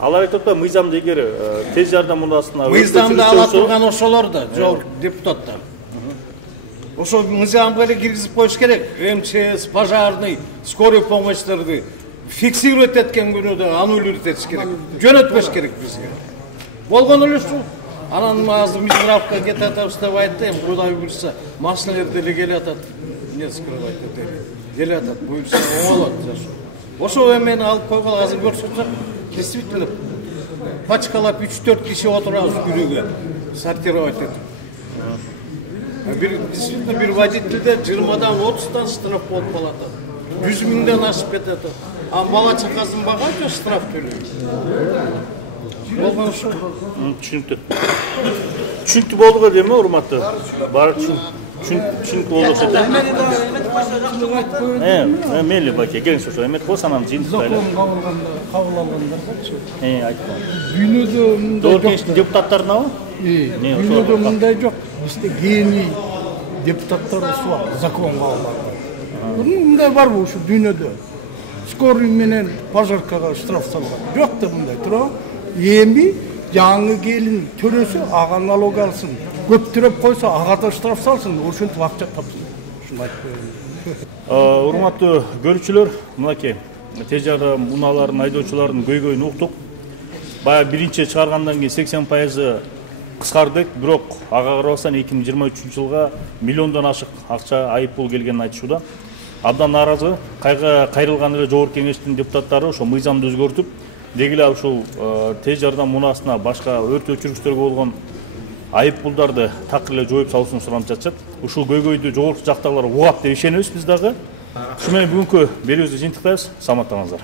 Алар айтып атпайбы, мыйзамды эгер тез жардам мундасына мыйзамды ала турган ошолор да, жогорку депутаттар. Ошо мыйзамга эле киргизип коюш керек. МЧС, пожарный, скорый помощьтарды фиксировать эткен күнү да аннулировать этиш керек. Жөнөтпөш керек бизге. Болгон эле ушул Анан азыр Мизграфка кетатабыз деп айтты, эми Кудай буйрса, машиналар деле келатат. Не скрывать деле. Келатат, буйрса оңолот жашоо. Ошо эмени алып койгола азыр көрсөтсөк, действительно пачкалап 3-4 киши отурабыз күнүгө. Сортировать этип. Действительно bir водительде 20-дан 30-тан штраф болуп калат. 100 миңден ашып кетет. А бала чакасын баганча штраф төлөйт. Болгон ошо. Түшүнүктүү болду го дейм, урматтуу. Баары түшүнүктүү болду окшойт. Мейли баке, келиңиз ошо эмет болсо анан жыйынтыктайлы. Кабыл алгандаргачы. Айткан. Дүйнөдө мындай жок. Депутаттарынабы? Дүйнөдө мындай жок. Бизде гений депутаттар ушул закон кабыл алган. Мындай барбы ушу дүйнөдө? Скорый менен пожаркага штраф салган. Жок да мындай, туурабы? Эми жаңы келин төрөсү ага налог алсын. Көптүрөп койсо ага да штраф салсын, ошентип акча тапсын. Ушуну айтып коеюн. Урматтуу көрүүчүлөр, мынакей тез жардам унааларын айдоочулардын көйгөйүн уктук. Бая биринчи чыгаргандан кийин 80% кыскардык, бирок ага карабастан 2023 жылга миллиондон ашык акча айып пул келгенин айтышууда. Абдан нааразы, кайрылган эле жогорку кеңештин депутаттары ошо мыйзамды өзгөртүп, дегиле ушул тез жардам унаасына башка өрт өчүргүчтөргө болгон айып пулдарды так эле жоюп салуусун суранып жатышат. Ушул көйгөйдү жогорку жактагылар угат деп ишенебиз биз дагы. Ушу менен бүгүнкү берүүбүздү жыйынтыктайбыз. Саламатта болуңуздар.